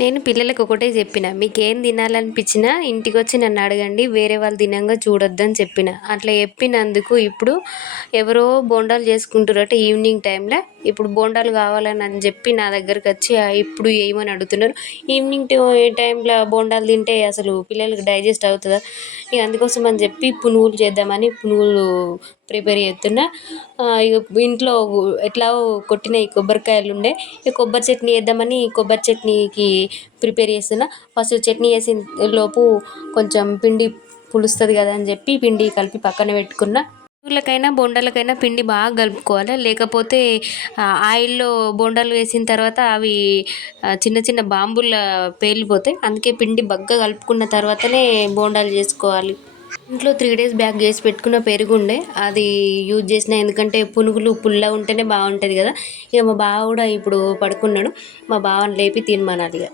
నేను పిల్లలకు ఒకటే చెప్పిన మీకేం తినాలనిపించినా ఇంటికి వచ్చి నన్ను అడగండి వేరే వాళ్ళు తినంగా చూడొద్దని చెప్పిన. అట్లా చెప్పినందుకు ఇప్పుడు ఎవరో బోండాలు చేసుకుంటారట ఈవినింగ్ టైంలో ఇప్పుడు బోండాలు కావాలని అని చెప్పి నా దగ్గరకు వచ్చి ఇప్పుడు ఏమని అడుగుతున్నారు? ఈవినింగ్ టైంలో బోండాలు తింటే అసలు పిల్లలకు డైజెస్ట్ అవుతుందా? ఇక అందుకోసం అని చెప్పి పునుగులు చేద్దామని పునుగులు ప్రిపేర్ చేస్తున్నా. ఇక ఇంట్లో ఎట్లా కొట్టిన కొబ్బరికాయలు ఉండే ఈ కొబ్బరి చట్నీ చేద్దామని కొబ్బరి చట్నీకి ప్రిపేర్ చేస్తున్నా. ఫస్ట్ చట్నీ వేసిన లోపు కొంచెం పిండి పులుస్తుంది కదా అని చెప్పి పిండి కలిపి పక్కన పెట్టుకున్న. కూరలకైనా బోండాలకైనా పిండి బాగా కలుపుకోవాలి. లేకపోతే ఆయిల్లో బోండాలు వేసిన తర్వాత అవి చిన్న చిన్న బాంబుల పేలిపోతాయి. అందుకే పిండి బాగా కలుపుకున్న తర్వాతనే బోండాలు చేసుకోవాలి. ఇంట్లో త్రీ డేస్ బ్యాక్ చేసి పెట్టుకున్న పెరుగుండే. అది యూజ్ చేసిన ఎందుకంటే పునుగులు పుల్లగా ఉంటేనే బాగుంటుంది కదా. ఇక మా బావ కూడా ఇప్పుడు పడుకున్నాడు. మా బావని లేపి తినమనాలి ఇక